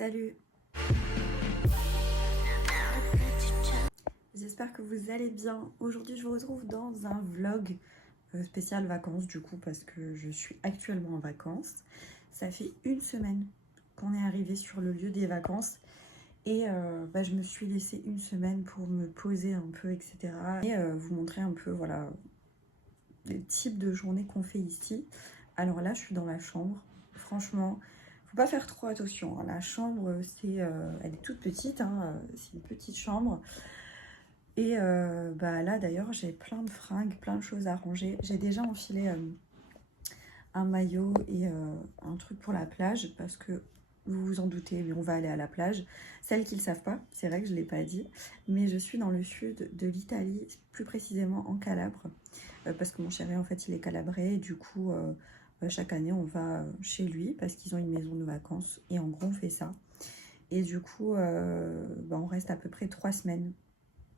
Salut! J'espère que vous allez bien. Aujourd'hui, je vous retrouve dans un vlog spécial vacances du coup parce que je suis actuellement en vacances. Ça fait une semaine qu'on est arrivé sur le lieu des vacances et je me suis laissée une semaine pour me poser un peu, etc. Et vous montrer un peu, voilà, les types de journées qu'on fait ici. Alors là, je suis dans la chambre. Franchement, faut pas faire trop attention, hein. La chambre, elle est toute petite, hein. C'est une petite chambre. Et là d'ailleurs j'ai plein de fringues, plein de choses à ranger. J'ai déjà enfilé un maillot et un truc pour la plage parce que vous vous en doutez, mais on va aller à la plage. Celles qui ne le savent pas, c'est vrai que je ne l'ai pas dit, mais je suis dans le sud de l'Italie, plus précisément en Calabre, parce que mon chéri en fait il est calabré et du coup chaque année on va chez lui parce qu'ils ont une maison de vacances et en gros on fait ça. Et du coup on reste à peu près 3 semaines.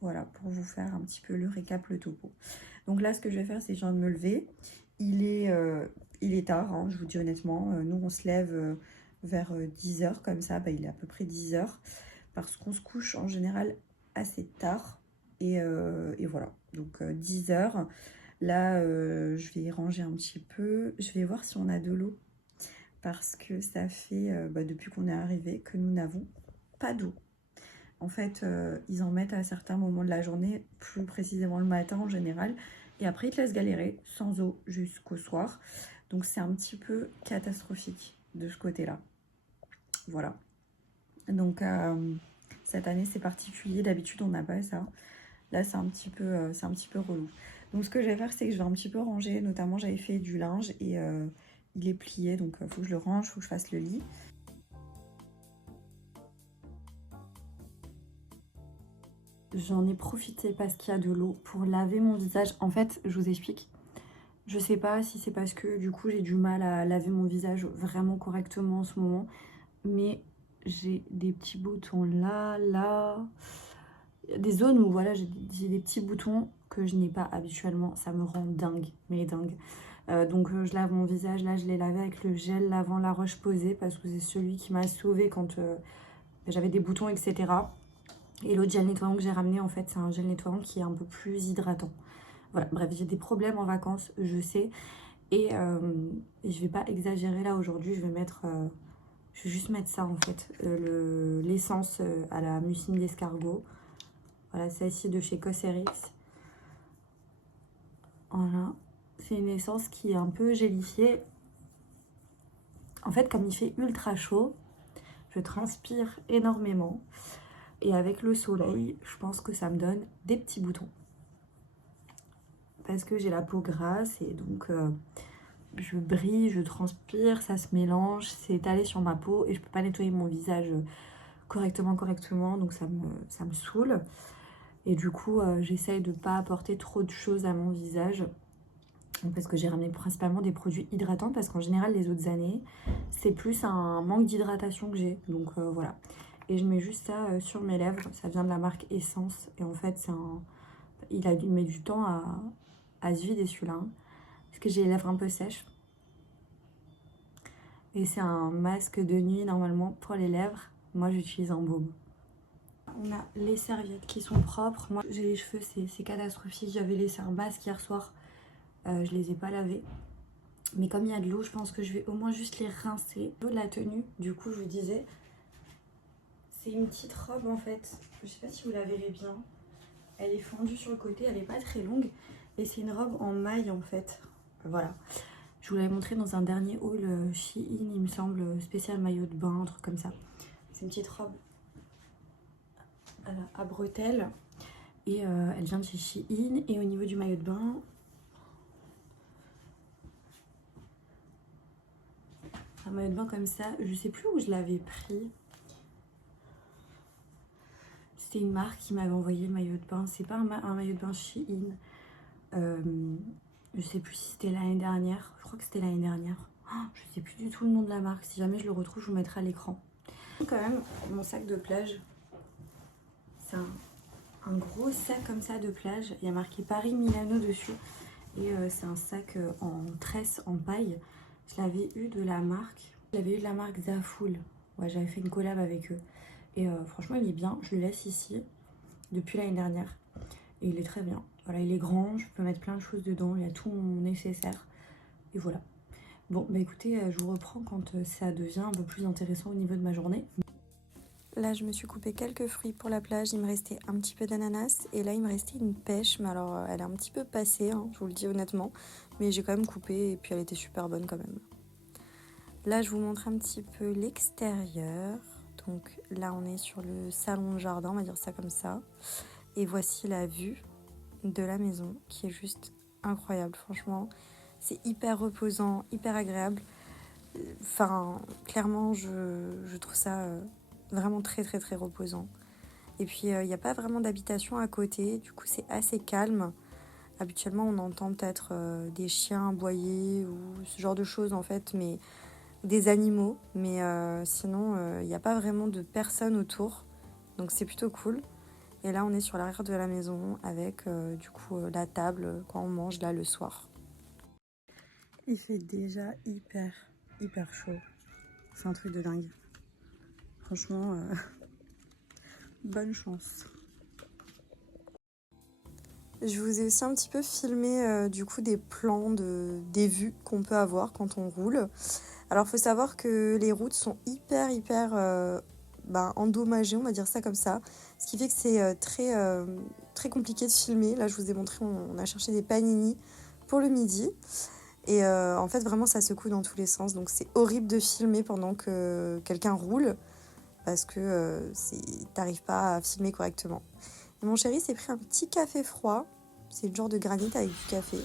Voilà, pour vous faire un petit peu le récap, le topo. Donc là, ce que je vais faire, c'est que je viens de me lever. Il est tard, hein, je vous dis honnêtement. Nous, on se lève vers 10h, comme ça. Il est à peu près 10h. Parce qu'on se couche en général assez tard. Et voilà, donc 10h. Là, je vais ranger un petit peu. Je vais voir si on a de l'eau. Parce que ça fait, depuis qu'on est arrivé, que nous n'avons pas d'eau. En fait, ils en mettent à certains moments de la journée, plus précisément le matin en général. Et après, ils te laissent galérer sans eau jusqu'au soir. Donc, c'est un petit peu catastrophique de ce côté-là. Voilà. Donc, cette année, c'est particulier. D'habitude, on n'a pas ça. Là, c'est un petit peu relou. Donc, ce que je vais faire, c'est que je vais un petit peu ranger. Notamment, j'avais fait du linge et il est plié. Donc, il faut que je le range, il faut que je fasse le lit. J'en ai profité parce qu'il y a de l'eau pour laver mon visage. En fait, je vous explique. Je sais pas si c'est parce que du coup j'ai du mal à laver mon visage vraiment correctement en ce moment. Mais j'ai des petits boutons là, là. Il y a des zones où voilà, j'ai des petits boutons que je n'ai pas habituellement. Ça me rend dingue, mais dingue. Donc je lave mon visage. Là, je l'ai lavé avec le gel lavant La Roche-Posay parce que c'est celui qui m'a sauvée quand j'avais des boutons, etc. Et l'autre gel nettoyant que j'ai ramené, en fait, c'est un gel nettoyant qui est un peu plus hydratant. Voilà, bref, j'ai des problèmes en vacances, je sais. Et je vais pas exagérer là aujourd'hui, je vais juste mettre ça en fait. L'essence à la mucine d'escargot. Voilà, celle-ci de chez Cosrx. Voilà, c'est une essence qui est un peu gélifiée. En fait, comme il fait ultra chaud, je transpire énormément. Et avec le soleil, je pense que ça me donne des petits boutons. Parce que j'ai la peau grasse et donc je brille, je transpire, ça se mélange, c'est étalé sur ma peau et je peux pas nettoyer mon visage correctement, donc ça me saoule. Et du coup, j'essaye de pas apporter trop de choses à mon visage parce que j'ai ramené principalement des produits hydratants parce qu'en général, les autres années, c'est plus un manque d'hydratation que j'ai. Donc voilà. Et je mets juste ça sur mes lèvres, ça vient de la marque Essence et en fait, il met du temps à se vider celui-là. Parce que j'ai les lèvres un peu sèches. Et c'est un masque de nuit normalement pour les lèvres. Moi j'utilise un baume. On a les serviettes qui sont propres. Moi j'ai les cheveux, c'est catastrophique. J'avais laissé un masque hier soir. Je les ai pas lavés. Mais comme il y a de l'eau, je pense que je vais au moins juste les rincer. L'eau de la tenue, du coup je vous disais, c'est une petite robe en fait. Je sais pas si vous la verrez bien. Elle est fendue sur le côté, elle est pas très longue. Et c'est une robe en maille en fait. Voilà. Je vous l'avais montré dans un dernier haul Shein, il me semble, spécial maillot de bain, un truc comme ça. C'est une petite robe à bretelles. Et elle vient de chez Shein. Et au niveau du maillot de bain, un maillot de bain comme ça, je sais plus où je l'avais pris. C'était une marque qui m'avait envoyé le maillot de bain. C'est pas un maillot de bain Shein. Je sais plus si c'était l'année dernière. Je crois que c'était l'année dernière. Oh, je sais plus du tout le nom de la marque. Si jamais je le retrouve, je vous mettrai à l'écran. Quand même, mon sac de plage, c'est un gros sac comme ça de plage. Il y a marqué Paris Milano dessus. Et c'est un sac en tresse, en paille. Je l'avais eu de la marque. Je l'avais eu de la marque Zaful. Ouais, j'avais fait une collab avec eux. Et franchement, il est bien. Je le laisse ici depuis l'année dernière. Et il est très bien. Voilà, il est grand, je peux mettre plein de choses dedans, il y a tout mon nécessaire. Et voilà. Bon, bah écoutez, je vous reprends quand ça devient un peu plus intéressant au niveau de ma journée. Là, je me suis coupé quelques fruits pour la plage. Il me restait un petit peu d'ananas. Et là, il me restait une pêche. Mais alors, elle est un petit peu passée, hein, je vous le dis honnêtement. Mais j'ai quand même coupé et puis elle était super bonne quand même. Là, je vous montre un petit peu l'extérieur. Donc là, on est sur le salon de jardin, on va dire ça comme ça. Et voici la vue de la maison qui est juste incroyable. Franchement, c'est hyper reposant, hyper agréable. Enfin, clairement, je trouve ça vraiment très très très reposant. Et puis, il n'y a pas vraiment d'habitation à côté. Du coup, c'est assez calme. Habituellement, on entend peut-être des chiens aboyer ou ce genre de choses en fait, mais des animaux. Mais sinon, il n'y a pas vraiment de personnes autour. Donc, c'est plutôt cool. Et là, on est sur l'arrière de la maison avec du coup la table quand on mange là le soir. Il fait déjà hyper chaud. C'est un truc de dingue. Franchement, bonne chance. Je vous ai aussi un petit peu filmé du coup des plans des vues qu'on peut avoir quand on roule. Alors, il faut savoir que les routes sont hyper endommagées, on va dire ça comme ça. Ce qui fait que c'est très compliqué de filmer. Là, je vous ai montré, on a cherché des panini pour le midi. Et en fait, vraiment, ça secoue dans tous les sens. Donc, c'est horrible de filmer pendant que quelqu'un roule parce que t'arrives pas à filmer correctement. Et mon chéri s'est pris un petit café froid. C'est le genre de granit avec du café.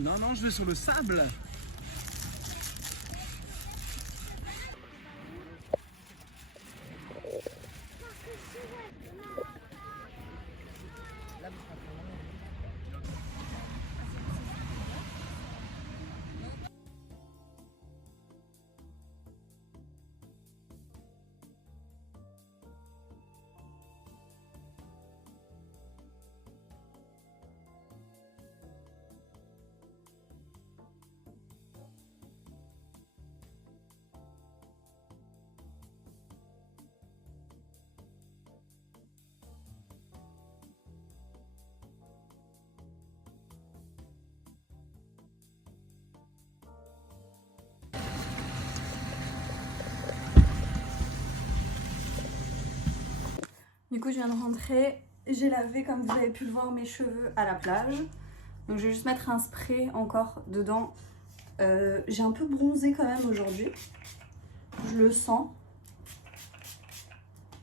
Non, je vais sur le sable. Du coup, je viens de rentrer. J'ai lavé, comme vous avez pu le voir, mes cheveux à la plage. Donc, je vais juste mettre un spray encore dedans. J'ai un peu bronzé quand même aujourd'hui. Je le sens.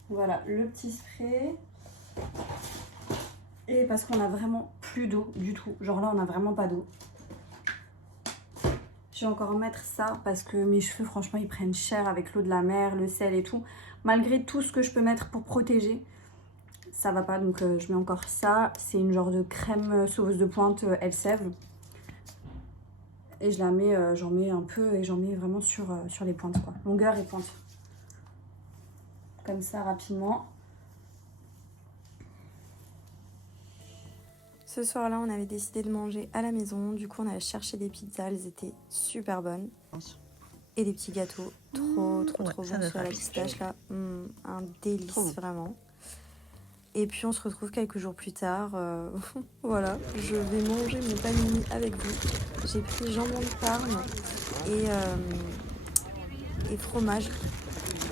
Voilà, le petit spray. Et parce qu'on a vraiment plus d'eau du tout. Genre là, on n'a vraiment pas d'eau. Je vais encore mettre ça parce que mes cheveux, franchement, ils prennent cher avec l'eau de la mer, le sel et tout. Malgré tout ce que je peux mettre pour protéger, ça va pas. Donc, je mets encore ça. C'est une genre de crème sauveuse de pointe Elseve. Et je la mets, j'en mets un peu et j'en mets vraiment sur les pointes, quoi. Longueur et pointe. Comme ça, rapidement. Ce soir-là, on avait décidé de manger à la maison. Du coup, on a cherché des pizzas. Elles étaient super bonnes. Et des petits gâteaux. Trop bons sur la pistache, là. Un délice, vraiment. Et puis, on se retrouve quelques jours plus tard. Voilà, je vais manger mon panini avec vous. J'ai pris jambon de Parme et fromage.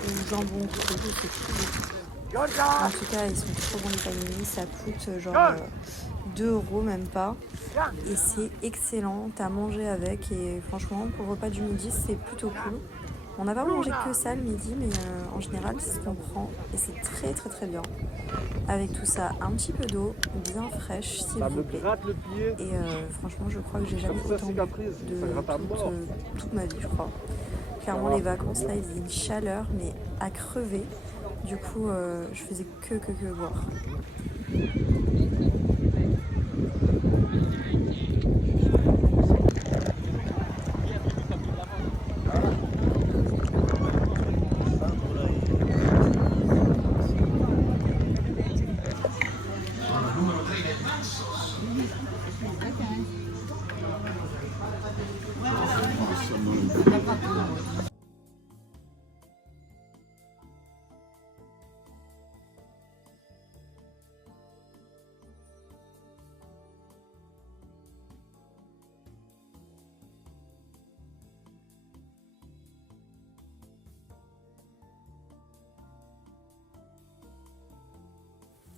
Ou jambon, je sais plus. En tout cas, ils sont trop bons les panini. Ça coûte genre 2 € même pas. Et c'est excellent à manger avec. Et franchement, pour le repas du midi, c'est plutôt cool. On n'a pas mangé que ça le midi, mais en général, c'est ce qu'on prend. Et c'est très bien. Avec tout ça, un petit peu d'eau, bien fraîche, s'il vous plaît. Et franchement, je crois que j'ai jamais autant bu de toute ma vie, je crois. Clairement, les vacances, là, il faisait une chaleur, mais à crever. Du coup, je faisais que boire.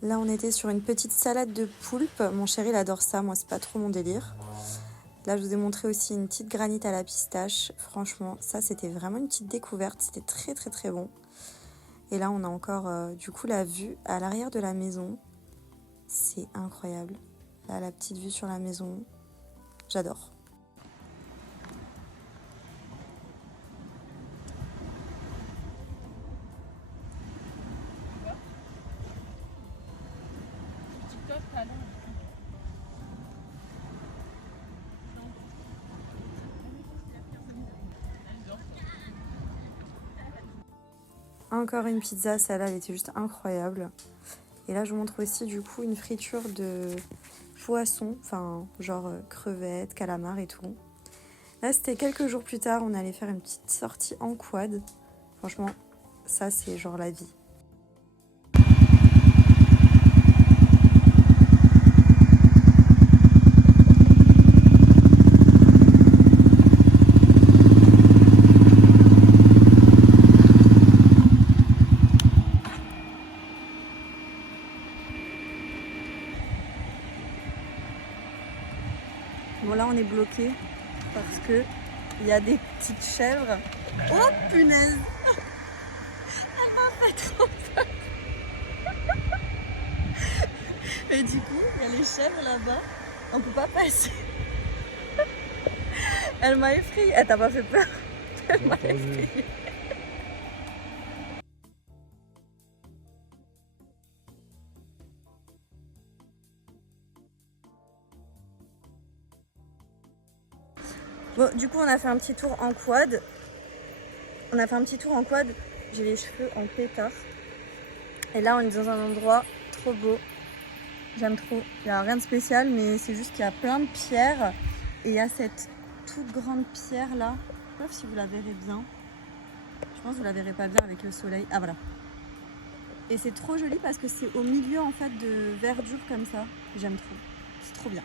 Là, on était sur une petite salade de poulpe. Mon chéri, il adore ça. Moi, c'est pas trop mon délire. Là, je vous ai montré aussi une petite granite à la pistache. Franchement, ça, c'était vraiment une petite découverte. C'était très bon. Et là, on a encore, du coup, la vue à l'arrière de la maison. C'est incroyable. Là, la petite vue sur la maison. J'adore. Encore une pizza, celle-là, elle était juste incroyable. Et là, je vous montre aussi du coup une friture de poisson, enfin genre crevettes, calamars et tout. Là, c'était quelques jours plus tard, on allait faire une petite sortie en quad. Franchement, ça c'est genre la vie. Bon là on est bloqué parce que il y a des petites chèvres. Oh punaise! Elle m'a fait trop peur. Et du coup, il y a les chèvres là-bas. On peut pas passer. Elle m'a effrayée. Elle t'a pas fait peur? Elle m'a effrayée. Bon, du coup, on a fait un petit tour en quad. J'ai les cheveux en pétard. Et là, on est dans un endroit trop beau. J'aime trop. Il n'y a rien de spécial, mais c'est juste qu'il y a plein de pierres. Et il y a cette toute grande pierre là. Je ne sais pas si vous la verrez bien. Je pense que vous la verrez pas bien avec le soleil. Ah voilà. Et c'est trop joli parce que c'est au milieu en fait de verdure comme ça. J'aime trop. C'est trop bien.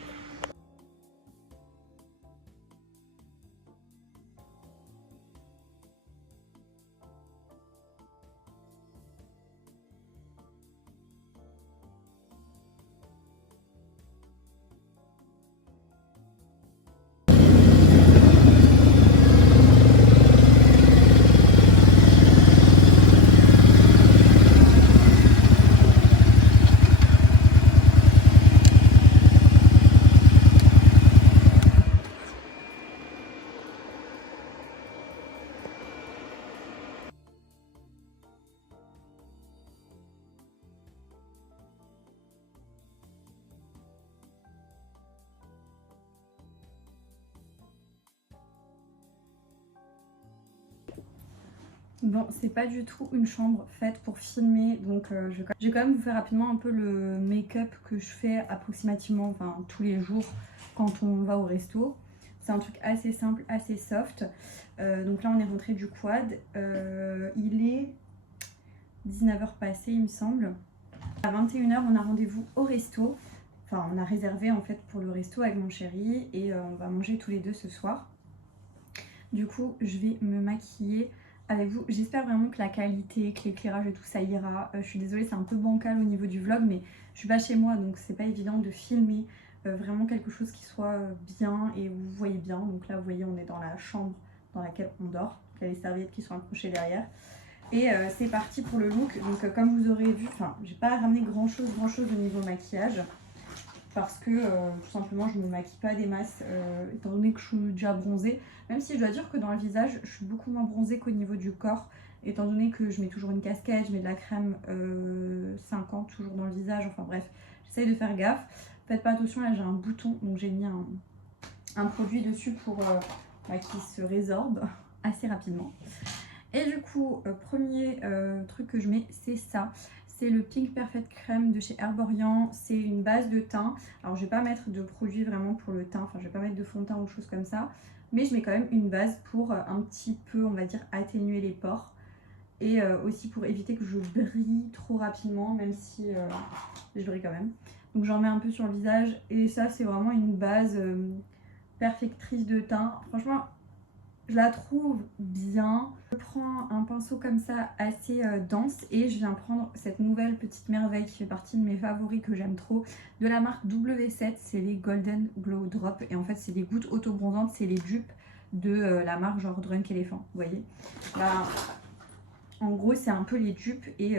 Bon, c'est pas du tout une chambre faite pour filmer, donc je vais quand même vous faire rapidement un peu le make-up que je fais approximativement, enfin tous les jours quand on va au resto. C'est un truc assez simple, assez soft. Donc là on est rentré du quad. Il est 19h passé il me semble. À 21h on a rendez-vous au resto. Enfin on a réservé en fait pour le resto avec mon chéri et on va manger tous les deux ce soir. Du coup je vais me maquiller avec vous. J'espère vraiment que la qualité, que l'éclairage et tout ça ira. Je suis désolée, c'est un peu bancal au niveau du vlog, mais je suis pas chez moi, donc c'est pas évident de filmer vraiment quelque chose qui soit bien et où vous voyez bien. Donc là, vous voyez, on est dans la chambre dans laquelle on dort. Il y a les serviettes qui sont accrochées derrière. Et c'est parti pour le look. Donc comme vous aurez vu, enfin, j'ai pas ramené grand chose au niveau maquillage. Parce que tout simplement je ne me maquille pas des masses étant donné que je suis déjà bronzée, même si je dois dire que dans le visage je suis beaucoup moins bronzée qu'au niveau du corps, étant donné que je mets toujours une casquette, je mets de la crème 50 toujours dans le visage, enfin bref, j'essaye de faire gaffe. Faites pas attention, là j'ai un bouton, donc j'ai mis un produit dessus pour qui se résorbe assez rapidement. Et du coup, premier truc que je mets, c'est ça. C'est le Pink Perfect Crème de chez Herborian. C'est une base de teint. Alors, je vais pas mettre de produit vraiment pour le teint. Enfin, je vais pas mettre de fond de teint ou choses comme ça. Mais je mets quand même une base pour un petit peu, on va dire, atténuer les pores. Et aussi pour éviter que je brille trop rapidement, même si je brille quand même. Donc, j'en mets un peu sur le visage. Et ça, c'est vraiment une base perfectrice de teint. Franchement, je la trouve bien. Je prends un pinceau comme ça assez dense et je viens prendre cette nouvelle petite merveille qui fait partie de mes favoris que j'aime trop de la marque W7. C'est les Golden Glow Drop et en fait c'est des gouttes auto-bronzantes, c'est les dupes de la marque genre Drunk Elephant, vous voyez. Là, en gros c'est un peu les dupes et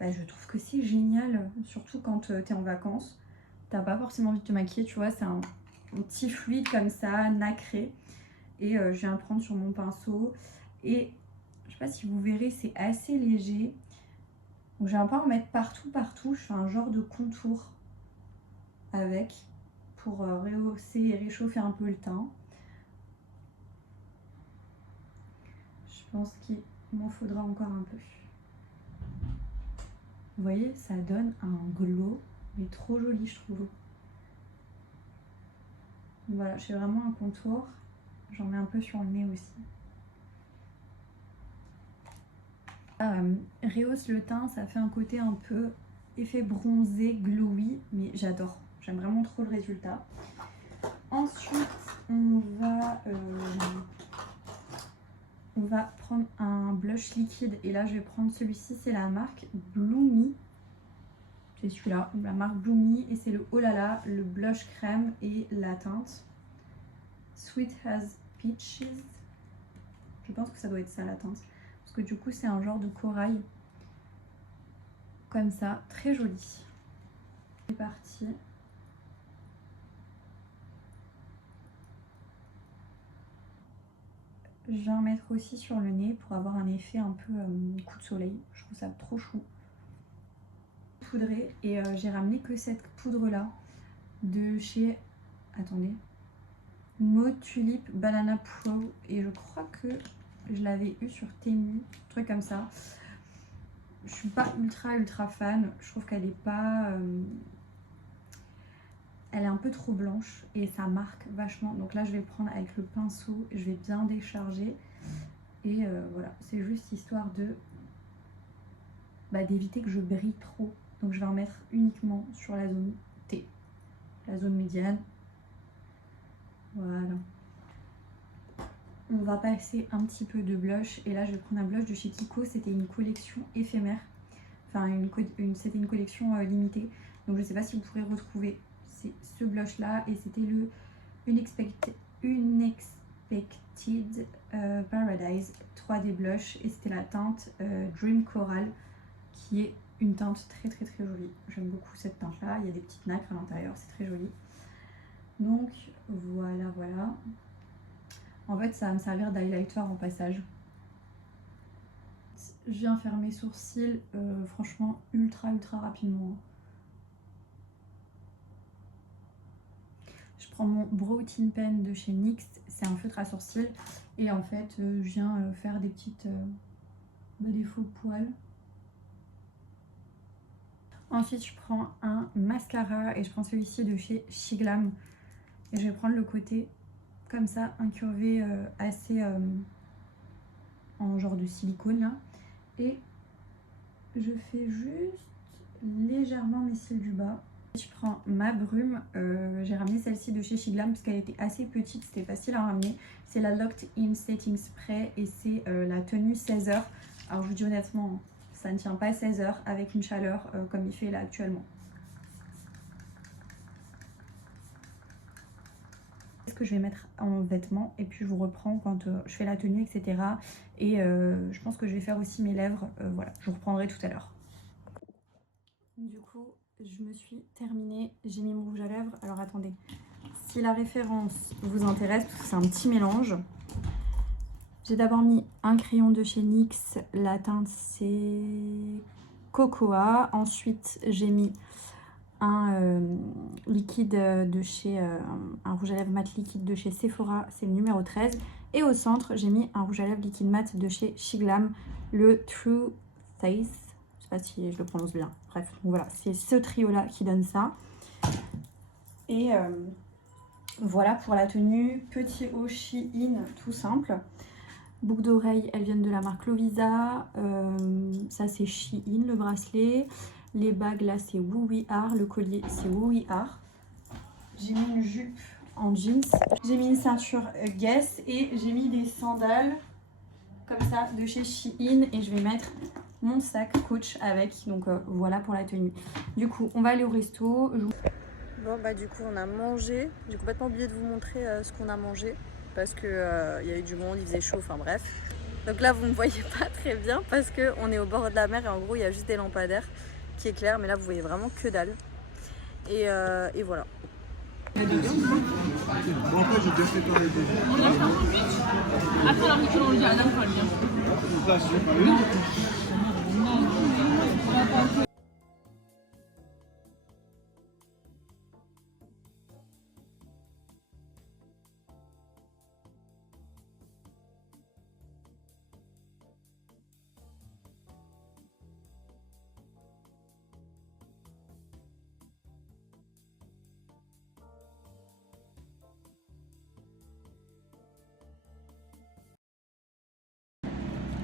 je trouve que c'est génial, surtout quand tu es en vacances. T'as pas forcément envie de te maquiller, tu vois, c'est un petit fluide comme ça, nacré. Et je viens le prendre sur mon pinceau. Et je sais pas si vous verrez, c'est assez léger. Donc je viens pas en mettre partout. Je fais un genre de contour avec pour rehausser et réchauffer un peu le teint. Je pense qu'il m'en faudra encore un peu. Vous voyez, ça donne un glow, mais trop joli je trouve. Voilà, je fais vraiment un contour. J'en mets un peu sur le nez aussi. Rehausse le teint, ça fait un côté un peu effet bronzé, glowy, mais j'adore. J'aime vraiment trop le résultat. Ensuite, on va prendre un blush liquide. Et là, je vais prendre celui-ci, c'est la marque Bloomy. C'est celui-là, la marque Bloomy. Et c'est le Oh là là, le blush crème et la teinte Sweet as Peaches. Je pense que ça doit être ça la teinte. Parce que du coup c'est un genre de corail. Comme ça, très joli. C'est parti. Je vais en mettre aussi sur le nez pour avoir un effet un peu coup de soleil. Je trouve ça trop chou. Poudré. Et j'ai ramené que cette poudre là de chez... Attendez. Mauve Tulip Banana Pro. Et je crois que je l'avais eu sur Temu, un truc comme ça. Je suis pas ultra fan. Je trouve qu'elle est pas... elle est un peu trop blanche et ça marque vachement. Donc là, je vais le prendre avec le pinceau. Je vais bien décharger. Et voilà, c'est juste histoire de d'éviter que je brille trop. Donc je vais en mettre uniquement sur la zone T, la zone médiane. Voilà. On va passer un petit peu de blush. Et là, je vais prendre un blush de chez Kiko. C'était une collection éphémère. Enfin, c'était une collection limitée. Donc, je ne sais pas si vous pourrez retrouver ce blush-là. Et c'était le Unexpected Paradise 3D Blush. Et c'était la teinte Dream Coral, qui est une teinte très jolie. J'aime beaucoup cette teinte-là. Il y a des petites nacres à l'intérieur. C'est très joli. Donc, voilà. En fait, ça va me servir d'highlighter en passage. Je viens faire mes sourcils, franchement, ultra rapidement. Je prends mon Brow Tint Pen de chez NYX. C'est un feutre à sourcils. Et en fait, je viens faire des petites... des faux poils. Ensuite, je prends un mascara. Et je prends celui-ci de chez Shiglam. Et je vais prendre le côté... comme ça, incurvé assez en genre de silicone là. Et je fais juste légèrement mes cils du bas. Je prends ma brume, j'ai ramené celle-ci de chez Shiglam parce qu'elle était assez petite, c'était facile à ramener. C'est la Locked In Setting Spray et c'est la tenue 16 heures. Alors je vous dis honnêtement, ça ne tient pas 16 heures avec une chaleur comme il fait là actuellement. Que je vais mettre en vêtements et puis je vous reprends quand je fais la tenue, etc. Et je pense que je vais faire aussi mes lèvres. Voilà, je vous reprendrai tout à l'heure. Du coup, je me suis terminée. J'ai mis mon rouge à lèvres. Alors attendez, si la référence vous intéresse, parce que c'est un petit mélange. J'ai d'abord mis un crayon de chez NYX, la teinte c'est Cocoa. Ensuite j'ai mis un liquide de chez un rouge à lèvres mat liquide de chez Sephora, c'est le numéro 13. Et au centre j'ai mis un rouge à lèvres liquide mat de chez Shiglam, le True Face. Je sais pas si je le prononce bien. Bref, donc voilà, c'est ce trio là qui donne ça. Et voilà pour la tenue. Petit haut Shein tout simple. Boucles d'oreilles, elles viennent de la marque Lovisa. Ça c'est Shein, le bracelet. Les bagues là c'est Woo We Are. Le collier c'est Woo We Are. J'ai mis une jupe en jeans. J'ai mis une ceinture Guess. Et j'ai mis des sandales comme ça de chez Shein. Et je vais mettre mon sac Coach avec. Donc voilà pour la tenue. Du coup on va aller au resto. Bon bah du coup on a mangé. J'ai complètement oublié de vous montrer ce qu'on a mangé. Parce que y a eu du monde, il faisait chaud, enfin bref. Donc là vous ne voyez pas très bien parce qu'on est au bord de la mer et en gros il y a juste des lampadaires qui éclairent, mais là vous voyez vraiment que dalle. Et voilà. Bon, après, j'ai bien fait ton idée. Après la rupture, on le dit à Adam, Là,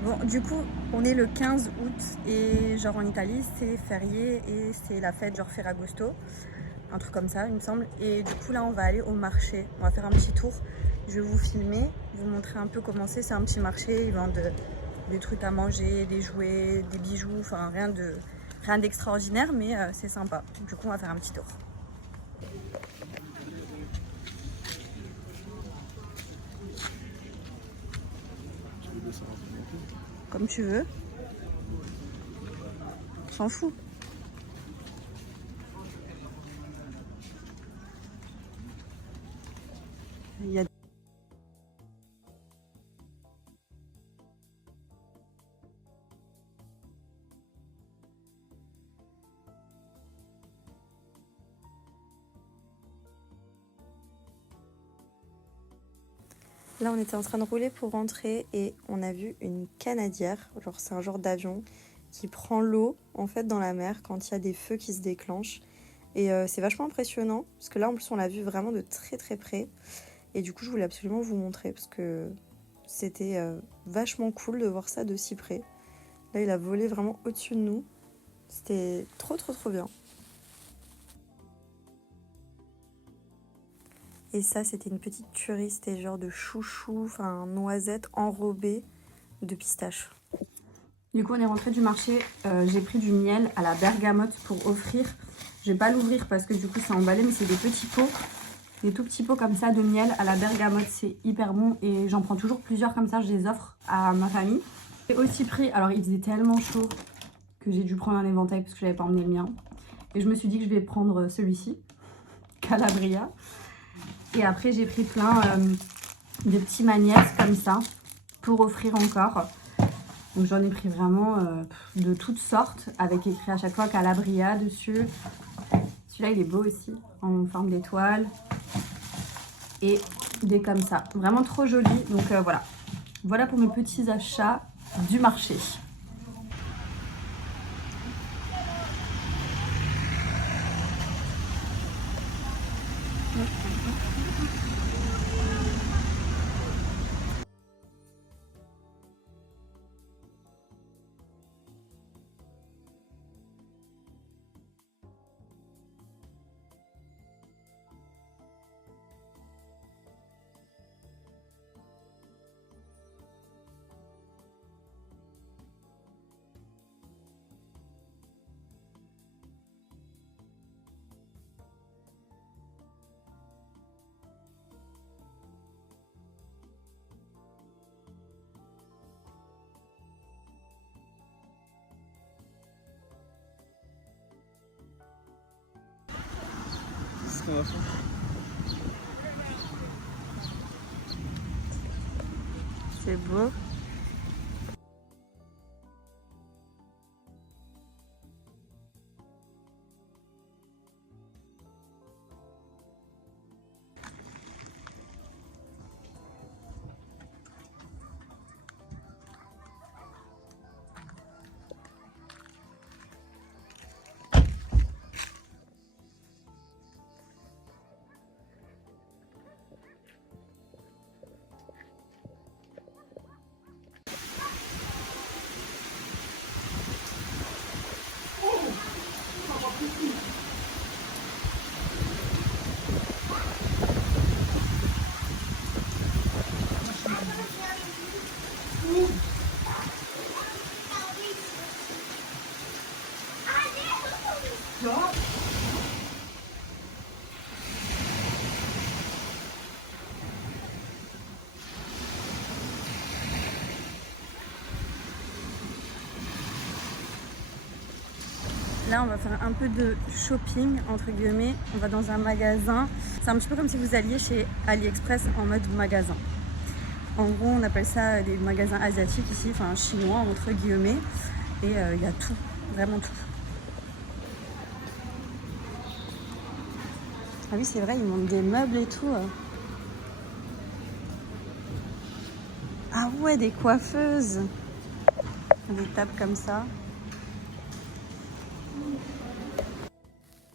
Bon, du coup, on est le 15 août et genre en Italie, c'est férié et c'est la fête genre Ferragosto, un truc comme ça, il me semble. Et du coup, là, on va aller au marché. On va faire un petit tour. Je vais vous filmer, vous montrer un peu comment c'est. C'est un petit marché, ils vendent des trucs à manger, des jouets, des bijoux, enfin rien d'extraordinaire, mais c'est sympa. Du coup, on va faire un petit tour. Comme tu veux. S'en fout. Il y a... Là, on était en train de rouler pour rentrer et on a vu une canadière. Genre, c'est un genre d'avion qui prend l'eau en fait dans la mer quand il y a des feux qui se déclenchent. Et c'est vachement impressionnant parce que là, en plus, on l'a vu vraiment de très très près. Et du coup, je voulais absolument vous montrer parce que c'était vachement cool de voir ça de si près. Là, il a volé vraiment au-dessus de nous. C'était trop trop trop bien. Et ça, c'était une petite tuerie, c'était genre de chouchou, enfin noisette enrobée de pistache. Du coup, on est rentré du marché. J'ai pris du miel à la bergamote pour offrir. Je vais pas l'ouvrir parce que du coup, c'est emballé, mais c'est des petits pots. Des tout petits pots comme ça de miel à la bergamote. C'est hyper bon et j'en prends toujours plusieurs comme ça. Je les offre à ma famille. J'ai aussi pris, alors il faisait tellement chaud que j'ai dû prendre un éventail parce que j'avais pas emmené le mien. Et je me suis dit que je vais prendre celui-ci, Calabria. Et après, j'ai pris plein de petits magnettes comme ça pour offrir encore. Donc j'en ai pris vraiment de toutes sortes avec écrit à chaque fois Calabria dessus. Celui-là, il est beau aussi, en forme d'étoile. Et des comme ça. Vraiment trop joli. Donc voilà. Voilà pour mes petits achats du marché. c'est ce qu'on va faire. C'est c'est beau. Là, on va faire un peu de shopping, entre guillemets. On va dans un magasin. C'est un petit peu comme si vous alliez chez AliExpress en mode magasin. En gros, on appelle ça des magasins asiatiques ici, enfin chinois, entre guillemets. Et il y a tout, vraiment tout. Ah oui, c'est vrai, ils montrent des meubles et tout. Ah ouais, des coiffeuses. Des tables comme ça.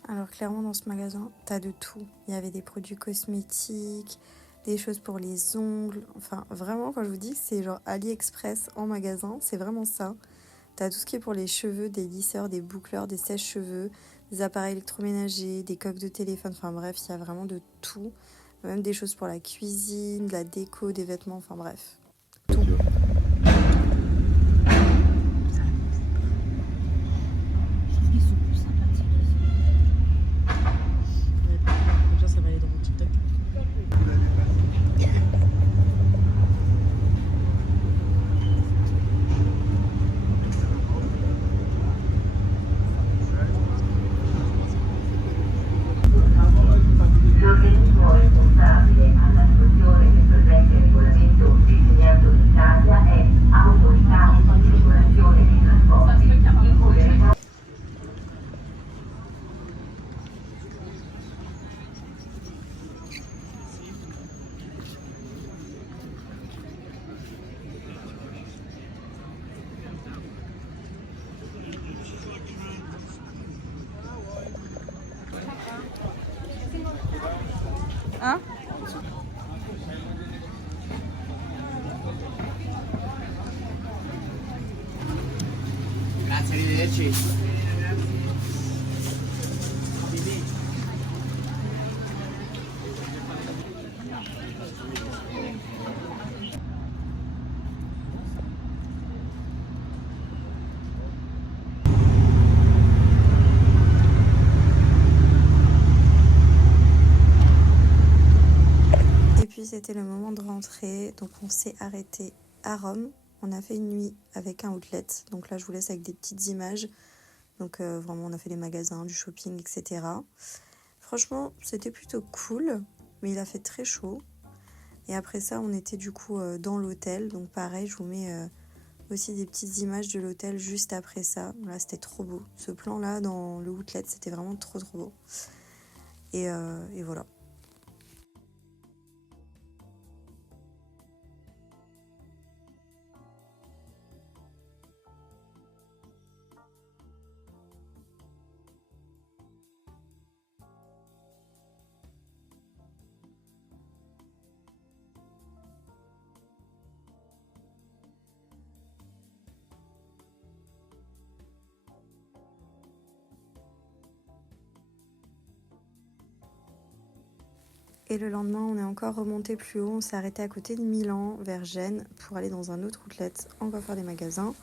Alors clairement dans ce magasin, t'as de tout. Il y avait des produits cosmétiques, des choses pour les ongles. Enfin vraiment quand je vous dis que c'est genre AliExpress en magasin, c'est vraiment ça. T'as tout ce qui est pour les cheveux, des lisseurs, des boucleurs, des sèches-cheveux, des appareils électroménagers, des coques de téléphone. Enfin bref, il y a vraiment de tout. Même des choses pour la cuisine, de la déco, des vêtements, enfin bref. Tout. Hein? Grazie, arrivederci. C'était le moment de rentrer, donc on s'est arrêté à Rome. On a fait une nuit avec un outlet, donc là je vous laisse avec des petites images. Donc vraiment on a fait les magasins, du shopping, etc. Franchement c'était plutôt cool, mais il a fait très chaud. Et après ça on était du coup dans l'hôtel, donc pareil je vous mets aussi des petites images de l'hôtel juste après ça. Là c'était trop beau, ce plan là dans le outlet c'était vraiment trop beau. Et voilà. Et le lendemain, on est encore remonté plus haut. On s'est arrêté à côté de Milan, vers Gênes, pour aller dans un autre outlet, encore faire des magasins.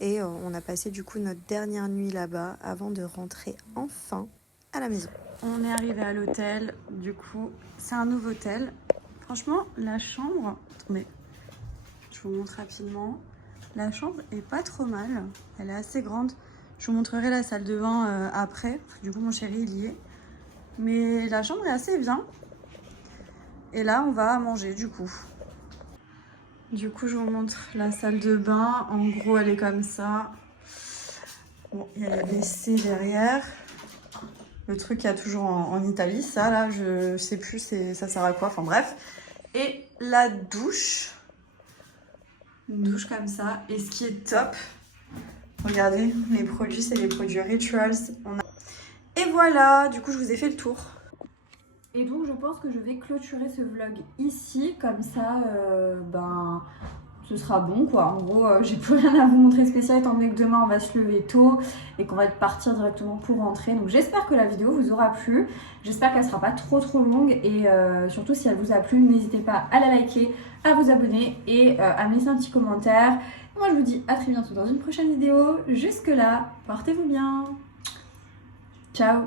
Et on a passé du coup notre dernière nuit là-bas avant de rentrer enfin à la maison. On est arrivé à l'hôtel. Du coup, c'est un nouveau hôtel. Franchement, la chambre... Attendez, je vous montre rapidement. La chambre est pas trop mal. Elle est assez grande. Je vous montrerai la salle de bain après. Du coup, mon chéri, il y est. Mais la chambre est assez bien. Et là, on va manger du coup. Du coup, je vous montre la salle de bain. En gros, elle est comme ça. Bon, il y a la WC derrière. Le truc qu'il y a toujours en Italie, ça là, je sais plus ça sert à quoi, enfin bref. Et la douche. Une douche comme ça. Et ce qui est top, regardez, les produits, c'est les produits Rituals. Et voilà, du coup, je vous ai fait le tour. Et donc je pense que je vais clôturer ce vlog ici, comme ça ce sera bon quoi. En gros j'ai plus rien à vous montrer spécial étant donné que demain on va se lever tôt et qu'on va partir directement pour rentrer. Donc j'espère que la vidéo vous aura plu, j'espère qu'elle sera pas trop longue et surtout si elle vous a plu n'hésitez pas à la liker, à vous abonner et à me laisser un petit commentaire. Moi je vous dis à très bientôt dans une prochaine vidéo. Jusque là, portez-vous bien. Ciao.